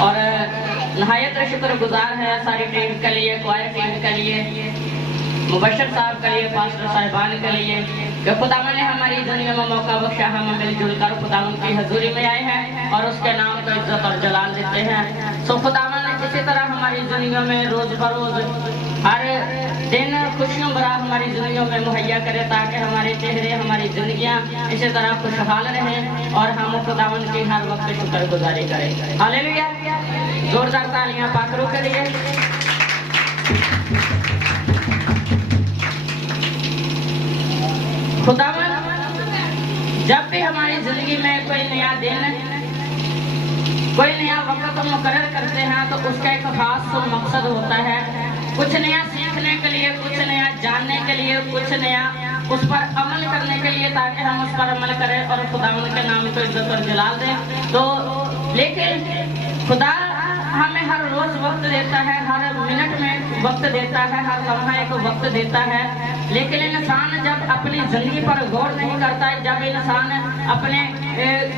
اور نہایت شکر گزار ہے ساری ٹیم کے لیے، کوائر ٹیم کے لیے، مبشر صاحب کے لیے، پاسٹر صاحبان کے لیے کہ خداوند نے ہماری زندگی میں موقع بخشا، ہم مل جل کر خداوند کی حضوری میں آئے ہیں اور اس کے نام کو عزت اور جلال دیتے ہیں۔ سو خداوند اسی طرح ہماری زندگیوں میں روز بروز ہر دن خوشیوں بھرا ہماری زندگیوں میں مہیا کرے تاکہ ہمارے چہرے، ہماری زندگیاں اسی طرح خوشحال رہیں اور ہم خداوند کی ہر وقت شکر گزاری کریں۔ ہاللیلویا! زوردار تالیاں پاکرو کے لیے۔ خداوند جب بھی ہماری زندگی میں کوئی نیا دن، کوئی نیا وقت مقرر کرتے ہیں تو اس کا ایک خاص مقصد ہوتا ہے، کچھ نیا سیکھنے کے لیے، کچھ نیا جاننے کے لیے، کچھ نیا اس پر عمل کرنے کے لیے تاکہ ہم اس پر عمل کریں اور خداوند کے نام کو عزت اور جلال دیں۔ تو لیکن خدا ہمیں ہر روز وقت دیتا ہے، ہر منٹ میں وقت دیتا ہے، ہر لمحہ ایک وقت دیتا ہے، لیکن انسان جب اپنی زندگی پر غور نہیں کرتا، جب انسان اپنے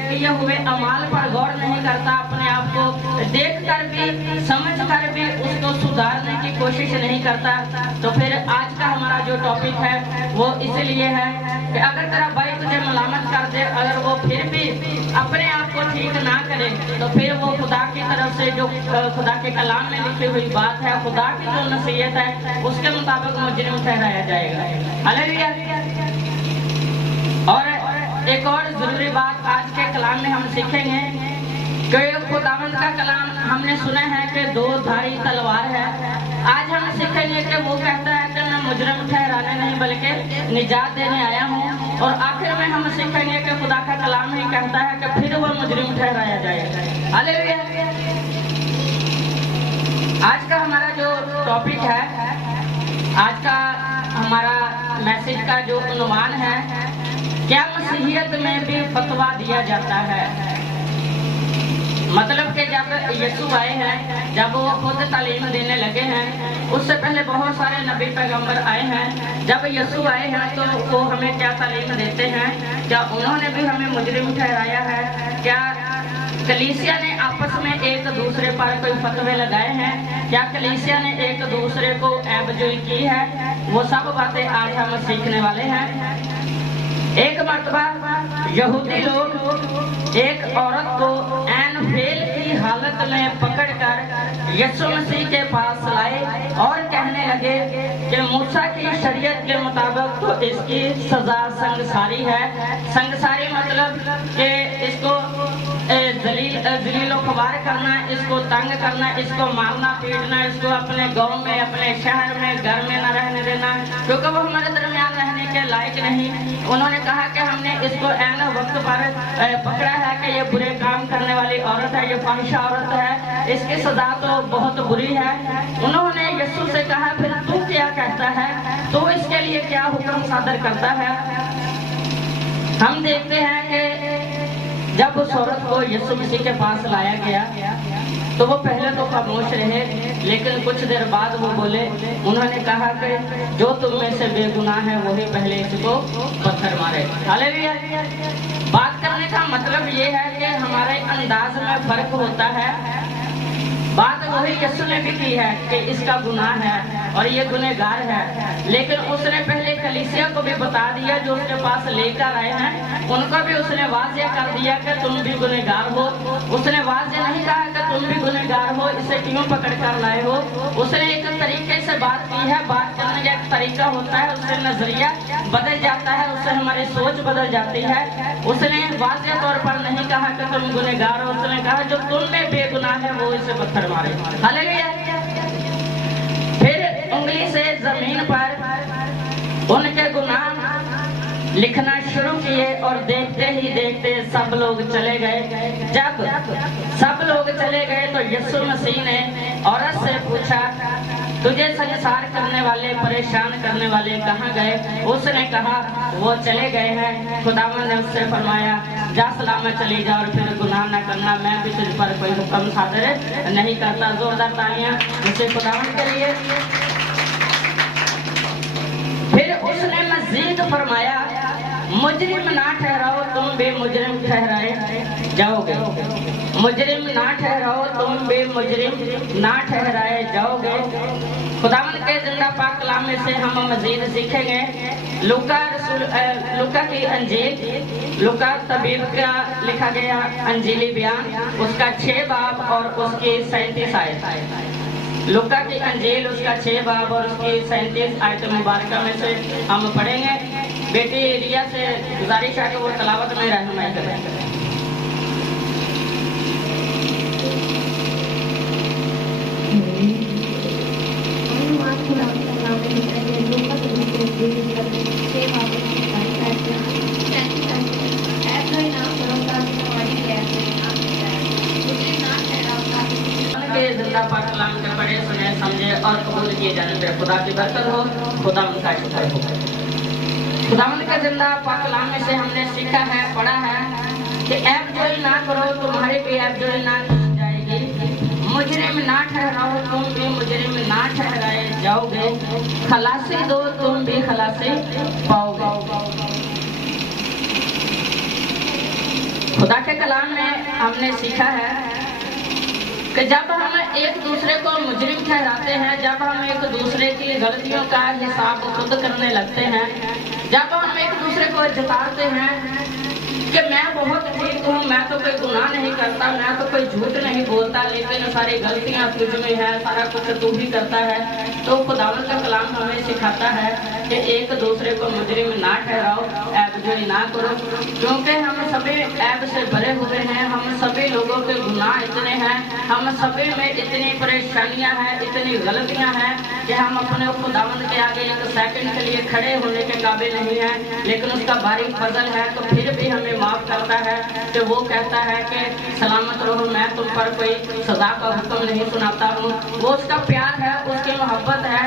کیے ہوئے اعمال پر غور نہیں کرتا، اپنے آپ کو دیکھ کر بھی سمجھ کر بھی اس کو سدھارنے کی کوشش نہیں کرتا، تو پھر آج کا ہمارا جو ٹاپک ہے وہ اس لیے ہے کہ اگر تیرا بھائی تجھے ملامت کر دے، اگر وہ پھر بھی اپنے آپ کو ٹھیک نہ کرے تو پھر وہ خدا کی طرف سے جو خدا کے کلام میں لکھی ہوئی بات ہے، خدا کی جو نصیحت ہے، اس کے مطابق مجرم ٹھہرایا جائے گا۔ ہاللیلویا! اور ایک اور ضروری بات آج کے کلام میں ہم سیکھیں گے کہ خداوند کا کلام ہم نے سنا ہے کہ دو دھاری تلوار ہے۔ آج ہم سیکھیں گے کہ وہ کہتا ہے کہ میں مجرم ٹھہرانے نہیں بلکہ نجات دینے آیا ہوں، اور آخر میں ہم سیکھیں گے کہ خدا کا کلام ہی کہتا ہے کہ پھر وہ مجرم ٹھہرایا جائے گا۔ ہاللیلویا! آج کا ہمارا جو ٹاپک ہے، آج کا ہمارا میسج کا جو عنوان ہے، کیا مسیحیت میں بھی فتویٰ دیا جاتا ہے؟ مطلب کہ جب یسوع آئے ہیں، جب وہ خود تعلیم دینے لگے ہیں، اس سے پہلے بہت سارے نبی پیغمبر آئے ہیں، جب یسوع آئے ہیں تو وہ ہمیں کیا تعلیم دیتے ہیں؟ کیا انہوں نے بھی ہمیں مجرم ٹھہرایا ہے؟ کیا کلیسیا نے آپس میں ایک دوسرے پر کوئی فتوے لگائے ہیں؟ کیا کلیسیا نے ایک دوسرے کو عیب جوئی کی ہے؟ وہ سب باتیں آج ہم سیکھنے والے ہیں۔ ایک مرتبہ یہودی لوگ ایک عورت کو عین فیل کی حالت میں پکڑ کر یسوع مسیح کے پاس لائے اور کہنے لگے کہ موسیٰ کی شریعت کے مطابق تو اس کی سزا سنگساری ہے۔ سنگساری مطلب کہ اس کو ذلیل و خوار کرنا، اس کو تنگ کرنا، اس کو مارنا پیٹنا، اس کو اپنے گاؤں میں، اپنے شہر میں، گھر میں نہ رہنے دینا، کیونکہ وہ ہمارے درمیان رہنے کے لائق نہیں۔ انہوں نے کہا کہ ہم نے اس کو عین وقت پر پکڑا ہے کہ یہ برے کام کرنے والی عورت ہے، یہ فاحشہ عورت ہے، اس کی سزا تو بہت بری ہے۔ انہوں نے یسوع سے کہا پھر تو کیا کہتا ہے؟ تو اس کے لیے کیا حکم صادر کرتا ہے؟ ہم دیکھتے ہیں کہ جب اس عورت کو یسوع مسیح کے پاس لایا گیا تو وہ پہلے تو خاموش رہے، لیکن کچھ دیر بعد وہ بولے۔ انہوں نے کہا کہ جو تم میں سے بے گناہ ہے وہی پہلے اس کو پتھر مارے۔ ہاللیلویا! بات کرنے کا مطلب یہ ہے کہ ہمارے انداز میں فرق ہوتا ہے۔ بات وہی یسوع نے بھی کی ہے کہ اس کا گناہ ہے اور یہ گنہگار ہے، لیکن اس نے پہلے کلیسیا کو بھی بتا دیا جو اس کے پاس لے کر آئے ہیں، ان کو بھی اس نے واضح کر دیا کہ تم بھی گنہگار ہو۔ اس نے واضح نہیں کہا کہ تم بھی گنہگار ہو، اسے کیوں پکڑ کر لائے ہو۔ اس نے ایک طریقے سے بات کی ہے، بات کرنے کا ایک طریقہ ہوتا ہے، اس سے نظریہ بدل جاتا ہے، اس سے ہماری سوچ بدل جاتی ہے۔ اس نے واضح طور پر نہیں کہا کہ تم گنہگار ہو، اس نے کہا جو تم میں بے گناہ ہے وہ اسے پتھر مارے۔ ہاللیلویا! پھر انگلی سے زمین پر ان کے گناہ لکھنا شروع کیے اور دیکھتے ہی دیکھتے سب لوگ چلے گئے۔ جب سب لوگ چلے گئے تو یسوع مسیح نے عورت سے پوچھا تجھے سنسار کرنے والے، پریشان کرنے والے کہاں گئے؟ اس نے کہا وہ چلے گئے ہیں۔ خداوند نے اس سے فرمایا جا سلامت چلی جا اور پھر گناہ نہ کرنا، میں بھی تجھ پر کوئی حکم صادر نہیں کرتا۔ زوردار تالیاں اسے خداوند کے لیے۔ پھر اس نے مزید فرمایا مجرم نہ ٹھہراؤ، تم بھی مجرم ٹھہرائے جاؤ گے۔ مجرم نہ ٹھہراؤ، تم तुम भी मुजरिम ना ठहराए जाओगे। खुदावंद के जिंदा पाक कलाम में से हम मजीद सीखेंगे। लूका की अंजील, लूका तबीब का लिखा गया अंजीली बयान, उसका 6 बाब और उसकी 37 आयत। लूका की अंजील उसका 6 बाब और उसकी 37 आयत मुबारक में से हम पढ़ेंगे। बेटी रिया से गुजारिश है कि वो तलावत में रहनुमाई करें। जिंदा पाक कलाम के पढ़े सुने समझे और कबूल किए जाने पे खुदा की बरकत हो, खुदा उनका शुक्र हो। खुदावंद के जिंदा पाक कलाम में से हमने सीखा है, पढ़ा है कि ऐब जोई ना करो, तुम्हारी भी ऐब जोई ना जाएगी। मुजरिम ना ठहराओ, तुम भी मुजरिम ना ठहराए जाओगे। खलासी दो, तुम भी खलासी पाओगे। खुदा के कलाम में हमने सीखा है कि जब हम एक दूसरे को मुजरिम ठहराते हैं, जब हम एक दूसरे की गलतियों का हिसाब खुद करने लगते हैं, जब हम एक दूसरे को जताते हैं कि मैं बहुत ठीक हूँ, मैं तो कोई गुनाह नहीं करता, मैं तो कोई झूठ नहीं बोलता, लेकिन सारी गलतियाँ तुझ में है, सारा कुछ तू ही करता है, तो खुदावंद का कलाम हमें सिखाता है कि एक दूसरे को मुजरिम ना ठहराओ, ऐबजोई ना करो, क्योंकि हम सभी ऐब से भरे हुए हैं। हम सभी लोगों के गुनाह इतने हैं, हम सभी में इतनी परेशानियां हैं, इतनी गलतियां हैं कि हम अपने खुदावंद के आगे एक सेकंड के लिए खड़े होने के काबिल नहीं हैं। लेकिन उसका भारी फजल है, तो फिर भी हमें माफ करता है कि वो कहता है कि सलामत रहो, मैं तुम पर कोई सजा का हुक्म नहीं सुनाता हूँ। वो उसका प्यार है, उसकी मोहब्बत है,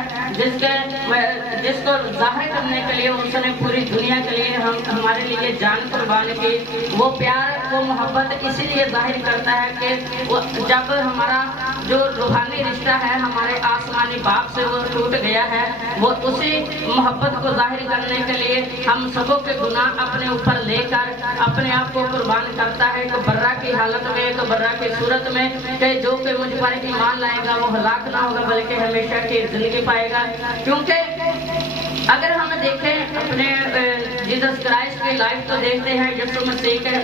जिसको जाहिर करने के लिए उसने पूरी दुनिया के लिए हमारे लिए जान कुर्बान की। वो प्यार, वो मोहब्बत इसीलिए जाहिर करता है कि वो जब हमारा जो रूहानी रिश्ता है हमारे आसमानी बाप से वो टूट गया है, वो उसी मोहब्बत को जाहिर करने के लिए हम सबों के गुनाह अपने ऊपर लेकर अपने आप को कुर्बान करता है। एक बर्रा की हालत में, एक बर्रा की सूरत में, कि जो कि मुझ पर ईमान लाएगा वो हलाक ना होगा बल्कि हमेशा की जिंदगी पाएगा। क्योंकि अगर हम देखें अपने जीसस क्राइस्ट की लाइफ को देखते हैं, यीशु मसीह के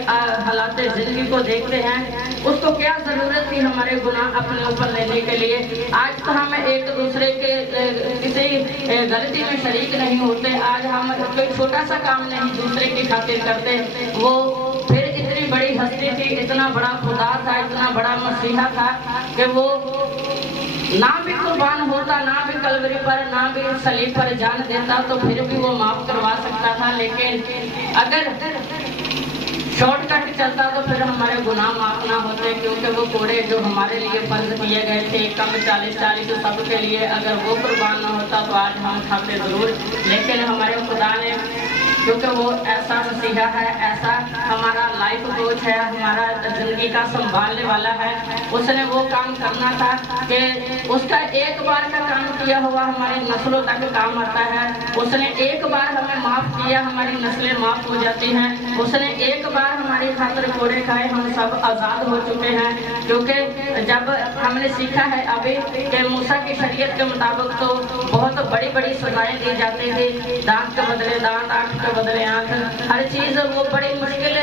हालात जिंदगी को देखते हैं, उसको क्या जरूरत थी हमारे गुनाह अपने ऊपर लेने के लिए। आज तो हम एक दूसरे के किसी गलती में शरीक नहीं होते, आज हम कोई छोटा सा काम नहीं दूसरे की खातिर करते। वो फिर इतनी बड़ी हस्ती थी, इतना बड़ा खुदा था, इतना बड़ा मसीहा था कि वो ना भी कुर्बान होता, ना भी कलवरी पर, ना भी सलीब पर जान देता, तो फिर भी वो माफ करवा सकता था। लेकिन अगर शॉर्टकट चलता तो फिर हमारे गुनाह माफ ना होते, क्योंकि वो कोड़े जो हमारे लिए फर्ज किए गए थे कम 40-40 सब के लिए, अगर वो कुर्बान ना होता तो आज हम खाते जरूर। लेकिन हमारे खुदा ने, क्योंकि वो ऐसा मसीहा है, ऐसा हमारा लाइफ कोच है, हमारा जिंदगी का संभालने वाला है, उसने वो काम करना था कि उसका एक बार का काम किया हुआ हमारी नस्लों तक काम आता है। उसने एक बार हमें माफ किया, हमारी नस्लें माफ हो जाती हैं। उसने एक बार हमारी खातिर कोड़े खाए, हम सब आजाद हो चुके हैं। क्योंकि जब हमने सीखा है अभी कि मूसा की शरीयत के मुताबिक तो बहुत बड़ी बड़ी सजाएं दी जाती थी, दांत के बदले दांत, आंख के बदले आंख, हर चीज वो बड़ी मुश्किल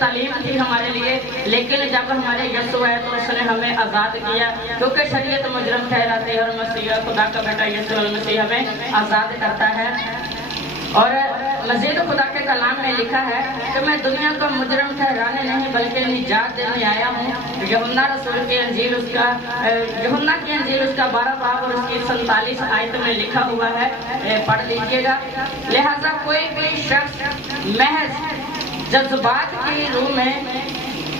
तालीम थी हमारे लिए। लेकिन जब हमारे यीशु आए तो उसने हमें आजाद किया, क्योंकि शरीयत मुजरम ठहराती है और मसीह खुदा का बेटा यीशु मसीह हमें आजाद करता है। और मजीद खुदा के कलाम में लिखा है कि मैं दुनिया को मुजरम ठहराने नहीं बल्कि निजात देने आया हूँ। यूहन्ना रसूल की अंजील उसका यूहन्ना की अंजील उसका 12 बाब और उसकी 47 आयत में लिखा हुआ है, पढ़ लीजिएगा। लिहाजा कोई भी शख्स महज जज्बात की रूह में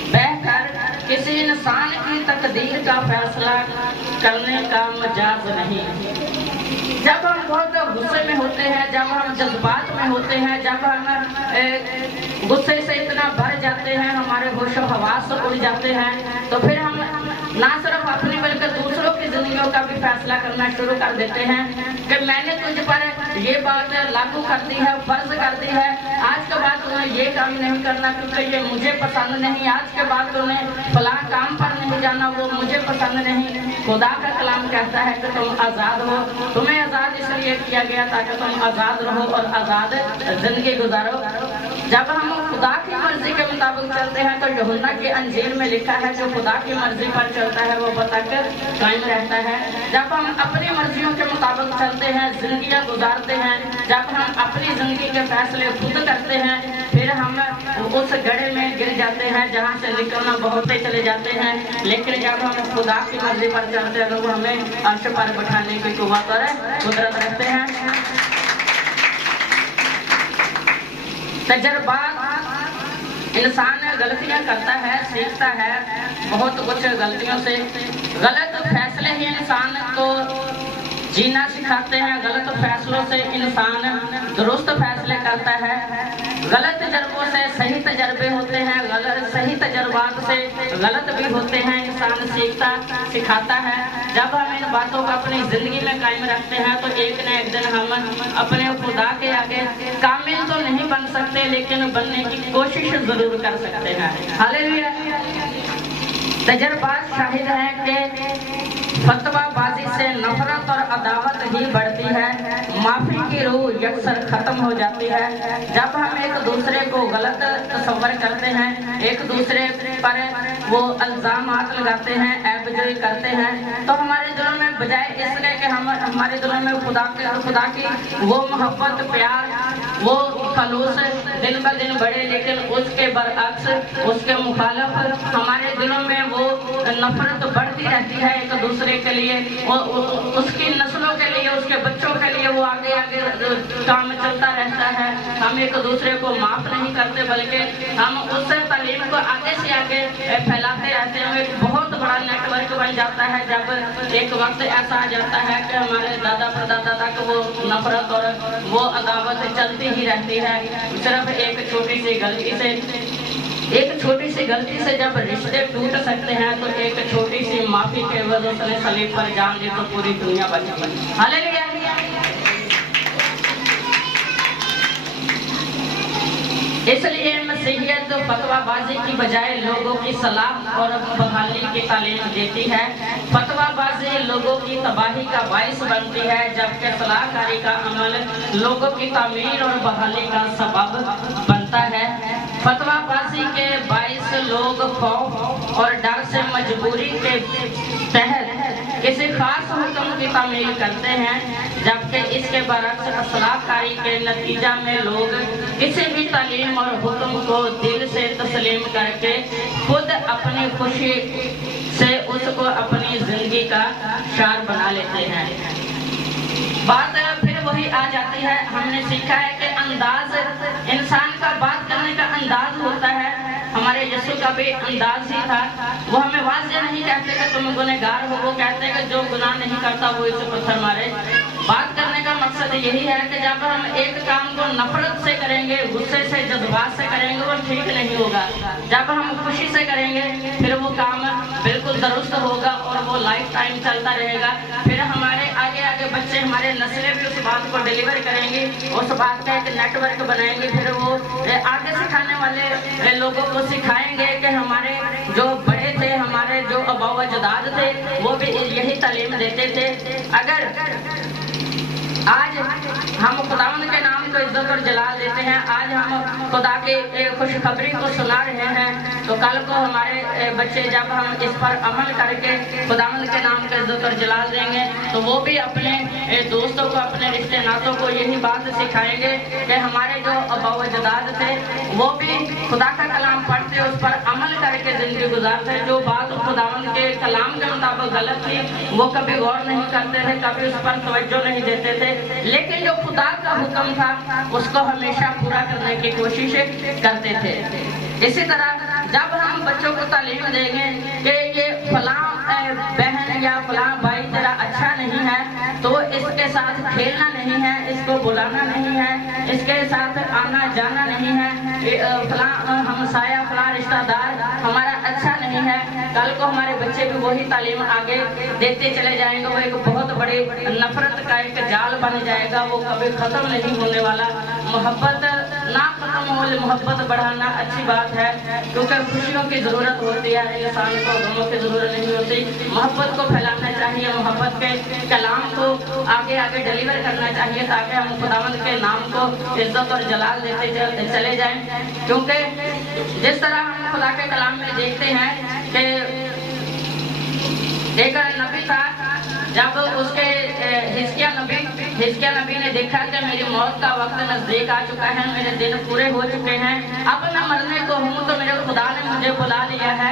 बहकर किसी इंसान की तकदीर का फैसला करने का मजाज नहीं। जब हम बहुत गुस्से में होते हैं, जब हम जज्बात में होते हैं, जब हम गुस्से से इतना भर जाते हैं, हमारे होशो हवास उड़ जाते हैं, तो फिर हम ना सिर्फ अपनी बल्कि दूसरों की जिंदगियों का भी फैसला करना शुरू कर देते हैं कि मैंने तुझ पर ये बात लागू कर दी है, फर्ज कर दी है, आज के बाद तुम्हें ये काम नहीं करना क्योंकि ये मुझे पसंद नहीं, आज के बाद तुम्हें फलां काम पर नहीं जाना, वो मुझे पसंद नहीं। खुदा का कलाम कहता है कि तुम आज़ाद हो, तुम्हें आज़ाद इसलिए किया गया ताकि तुम आज़ाद रहो और आज़ाद जिंदगी गुजारो। जब हम खुदा की मर्जी के मुताबिक चलते हैं तो यूहन्ना की अंजील में लिखा है जो खुदा की मर्जी पर चलता है वो बतक कायम रहता है। जब हम अपनी मर्जियों के मुताबिक चलते हैं, जिंदगियां गुजारते हैं, जब हम अपनी जिंदगी के फैसले खुद करते हैं, फिर हम उस गड्ढे में गिर जाते हैं जहाँ से निकलना बहुत ही चले जाते हैं। लेकिन जब हम खुदा की मर्जी पर चलते हैं तो वो हमें अर्श पर बैठाने की कुव्वत और कुदरत रखते हैं। तजर्बा इंसान गलतियां करता है, सीखता है बहुत कुछ गलतियों से। गलत फैसले ही इंसान को जीना सिखाते हैं, गलत फैसलों से इंसान दुरुस्त फैसले करता है। गलत तजर्बों से सही तजर्बे होते हैं, गलत सही तजर्बात से गलत भी होते हैं, इंसान सीखता सिखाता है। जब हम इन बातों को अपनी जिंदगी में कायम रखते हैं तो एक न एक दिन हम अपने खुदा के आगे कामिल तो नहीं बन सकते लेकिन बनने की कोशिश जरूर कर सकते हैं। हालेलुया। तजर्बा शाहिद है कि फतवाबाजी से नफरत और अदावत ही बढ़ती है, माफी की रूह यकसर खत्म हो जाती है। जब हम एक दूसरे को गलत तस्वर करते हैं, एक दूसरे पर वो इल्जामात लगाते हैं, ऐबजोई करते हैं, तो हमारे दिलों में बजाय इसके कि हमारे दिलों में खुदा की वो मोहब्बत, प्यार, वो खलूस दिन ब दिन बढ़े, लेकिन उसके बरअक्स, उसके मुखालफ हमारे दिलों में वो नफरत बढ़ती रहती है एक दूसरे के लिए, उसकी नस्लों के लिए, उसके बच्चों के लिए वो आगे आगे काम चलता रहता है। हम एक दूसरे को माफ नहीं करते बल्कि हम उस तालीम को आगे से आगे फैलाते रहते हैं। एक बहुत बड़ा नेटवर्क बन जाता है जब एक वक्त ऐसा आ जाता है कि हमारे दादा परदादा तक वो नफरत और वो अदावत चलती ही रहती है। सिर्फ एक छोटी सी गलती से जब रिश्ते टूट सकते हैं तो एक छोटी सी माफी के वजह से सलीब पर जान दी तो पूरी दुनिया बच गई। हालेलुया। इसलिए मसीहियत फतवाबाजी की बजाय लोगों की सलाह और बहाली की तालीम देती है। फतवाबाजी लोगों की तबाही का बाइस बनती है जबकि सलाहकारी का अमल लोगों की तामीर और बहाली का सबब बनता है। फतवाबाजी के बाइस लोग खौफ और डर से मजबूरी के तहत किसी खास हुक्म की तामील करते हैं, जबकि इसके बरक्स सलाहकारी के नतीजा में लोग किसी भी तालीम और हुक्म को दिल से तस्लीम करके खुद अपनी खुशी से उसको अपनी जिंदगी का शार बना लेते हैं। बात फिर वही आ जाती है, हमने सीखा है कि अंदाज इंसान का बात करने का अंदाज होता है। हमारे यीशु का भी अंदाज ही था। वो हमें वाज़ नहीं कहते कि तुम गुनहगार हो, वो कहते हैं कि जो गुनाह नहीं करता वो इसे पत्थर मारे। बात करने का मकसद यही है कि जब हम एक काम को नफरत से करेंगे, गुस्से से, जज्बात से करेंगे, वो ठीक नहीं होगा। जब हम खुशी से करेंगे फिर वो काम बिल्कुल दुरुस्त होगा और वो लाइफ टाइम चलता रहेगा। फिर हमारे आगे आगे बच्चे, हमारे नस्लें भी उस बात को डिलीवर करेंगी, उस बात का एक नेटवर्क बनाएंगे। फिर वो आगे सिखाने वाले लोगों को सिखाएंगे कि हमारे जो बड़े थे, हमारे जो अबाव अजदाद थे, वो भी यही तालीम देते थे। अगर आज हम खुदावंद के नाम को इज्जत और जलाल देते हैं, आज हम खुदा की खुशखबरी को सुना रहे हैं, तो कल को हमारे बच्चे जब हम इस पर अमल करके खुदावंद के नाम को इज्जत और जलाल देंगे तो वो भी अपने दोस्तों को, अपने रिश्ते नातों को यही बात सिखाएंगे कि हमारे जो अबाव अजदाद थे वो भी खुदा का कलाम पढ़ते, उस पर अमल करके जिंदगी गुजारते। जो बात खुदावंद के कलाम के मुताबिक गलत थी वो कभी गौर नहीं करते थे, कभी उस पर तवज्जो नहीं देते थे, लेकिन जो खुदा का हुक्म था उसको हमेशा पूरा करने की कोशिश करते थे। इसी तरह जब हम बच्चों को तालीम देंगे कि ये फलां बहन या फलां भाई तेरा अच्छा नहीं है तो इसके साथ खेलना नहीं है, इसको बुलाना नहीं है, इसके साथ आना जाना नहीं है, फलां हमसाया, फलां रिश्तेदार हमारा अच्छा नहीं नहीं है, कल को हमारे बच्चे भी वही तालीम आगे देते चले जाएंगे। वो एक बहुत बड़े नफरत का एक जाल बन जाएगा, वो कभी खत्म नहीं होने वाला। मोहब्बत ना खत्म हो, मोहब्बत बढ़ाना अच्छी बात है, क्योंकि खुशियों की जरूरत होती है इंसान को, गमों की जरूरत नहीं होती। मोहब्बत को फैलाना चाहिए, मोहब्बत के कलाम को आगे आगे डिलीवर करना चाहिए, ताकि हम खुदावंद के नाम को इज्जत और जलाल देते चले जाएं। क्योंकि जिस तरह हम खुदा के कलाम में देखते हैं कि एक नबी था, जब उसके हिजकिय्याह नबी ने देखा कि मेरी मौत का वक्त नजदीक आ चुका है, मेरे दिन पूरे हो चुके हैं, अब मैं मरने को हूँ, तो मेरे खुदा ने मुझे बुला लिया है।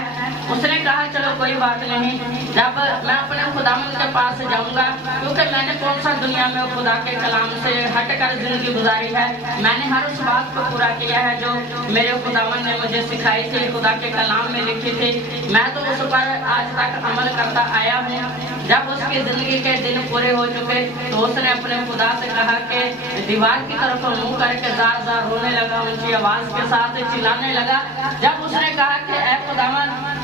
उसने कहा चलो कोई बात नहीं, जब मैं अपने खुदावंद के पास जाऊंगा, क्योंकि मैंने कौन सा दुनिया में खुदा के कलाम से हटकर जिंदगी गुजारी है, मैंने हर उस बात को पूरा किया है जो मेरे खुदावंद ने मुझे सिखाई थी, खुदा के कलाम में लिखी थी, मैं तो उस पर आज तक अमल करता आया हूँ। जब उसकी जिंदगी के दिन पूरे हो चुके तो उसने अपने खुदा से कहा कि दीवार की तरफ मुंह करके जार जार रोने लगा, ऊंची आवाज के साथ चिल्लाने लगा। जब उसने कहा कि ऐ खुदावंद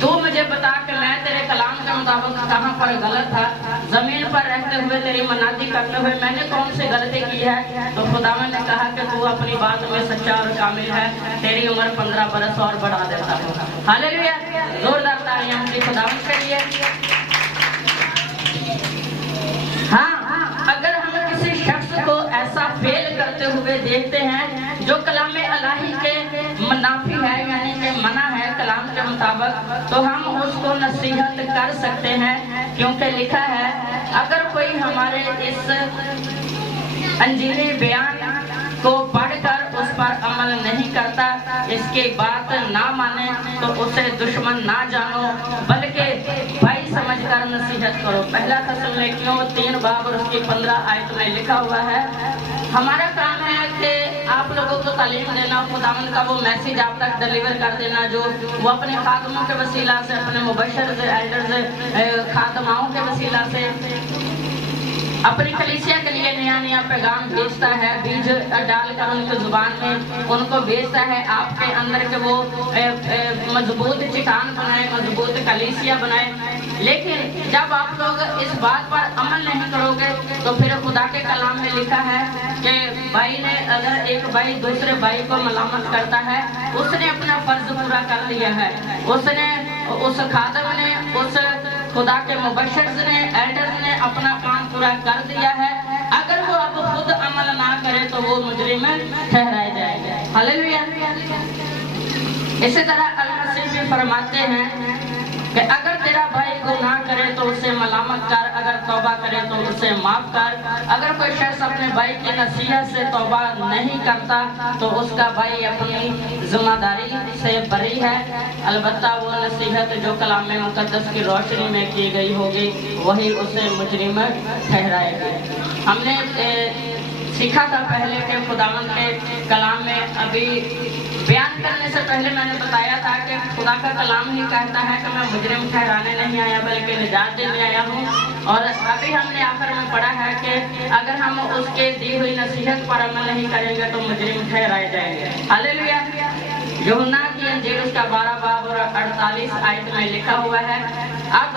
तू मुझे बता कि मैं तेरे कलाम के मुताबिक कहाँ पर गलत था, जमीन पर रहते हुए तेरी मनादी करते हुए मैंने कौन सी गलती की है? तो खुदावंद ने कहा कि तू अपनी बात में सच्चा और कामिल है, तेरी उम्र 15 बरस और बढ़ा देता हूँ। हालेलुया, जोरदार तालियां होंगी खुदावंद के लिए। हाँ, अगर हम किसी शख्स को ऐसा फेल करते हुए देखते हैं जो कलाम इलाही के मुनाफी है, यानी कि मना है कलाम के मुताबिक, तो हम उसको नसीहत कर सकते हैं, क्योंकि लिखा है अगर कोई हमारे इस अंजीरी बयान को पढ़कर उस पर अमल नहीं करता, इसकी बात ना माने, तो उसे दुश्मन ना जानो बल्कि भाई समझकर नसीहत करो। पहला थिस्सलुनीकियों 3 बाब और उसकी 15 आयत में लिखा हुआ है। हमारा काम है कि आप लोगों को तालीम देना, खुदावंद का वो मैसेज आप तक डिलीवर कर देना जो वो अपने खादमों के वसीला से, अपने मुबशर से, एल्डर्स, खादमाओं के वसीला से अपनी कलीसिया के लिए नया नया पैगाम भेजता है, बीज डालकर उनकी जुबान में उनको भेजता है, आपके अंदर के वो मजबूत चट्टान बनाए, मजबूत कलीसिया बनाए। लेकिन जब आप लोग इस बात पर अमल नहीं करोगे तो फिर खुदा के कलाम में लिखा है कि भाई ने, अगर एक भाई दूसरे भाई को मलामत करता है, उसने अपना फर्ज पूरा कर लिया है, उसने, उस खादम ने, उस खुदा के मुबशर ने, एल्डर्स ने अपना काम पूरा कर दिया है। अगर वो अब खुद अमल ना करे तो वो मुजरिम ठहराए जाएंगे। हालेलुया। इसी तरह अल-मसीह भी फरमाते हैं कि अगर तेरा भाई गुनाह करे तो उसे मलामत कर, अगर तौबा करे तो उसे माफ कर। अगर कोई शख्स अपने भाई की नसीहत से तौबा नहीं करता तो उसका भाई अपनी जिम्मेदारी से बरी है। अलबत्ता वो नसीहत जो कलाम मुकद्दस की रोशनी में की गई होगी वही उसे मुजरिम ठहराएगी। हमने सीखा था पहले के खुदावंद के कलाम में, अभी बयान करने से पहले मैंने बताया था कि खुदा का कलाम ही कहता है कि मैं मुजरिम ठहराने नहीं आया बल्कि निजात देने आया हूँ। और अभी हमने आखिर में पढ़ा है कि अगर हम उसके दी हुई नसीहत पर अमल नहीं करेंगे तो मुजरिम ठहराए जाएंगे। हालेलुया। यूहन्ना की इंजील उसका 12 बाब और 48 आयत में लिखा हुआ है। अब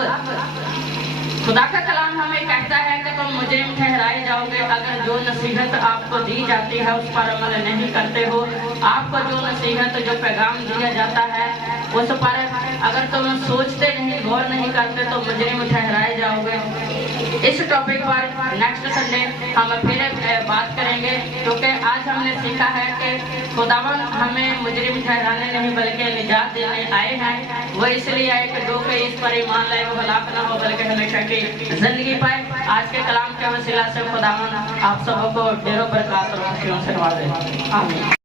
खुदा का कलाम हमें कहता है कि तुम मुजरिम ठहराए जाओगे अगर जो नसीहत आपको दी जाती है उस पर अमल नहीं करते हो। आपको जो नसीहत, जो पैगाम दिया जाता है उस पर अगर तुम सोचते नहीं, गौर नहीं करते तो मुजरिम ठहराए जाओगे। इस टॉपिक पर नेक्स्ट संडे हम फिर बात करेंगे, क्योंकि आज हमने सीखा है कि खुदावंद हमें मुजरिम ठहराने नहीं बल्कि निजात देने आए हैं। वो इसलिए आए कि जो कोई इस पर ईमान लाए वो हलाक ना हो बल्कि हमेशा की जिंदगी पाए। आज के कलाम के वसीला से खुदावंद आप सबको ढेरों बरकत और खुशियों से नवाजे। आमीन।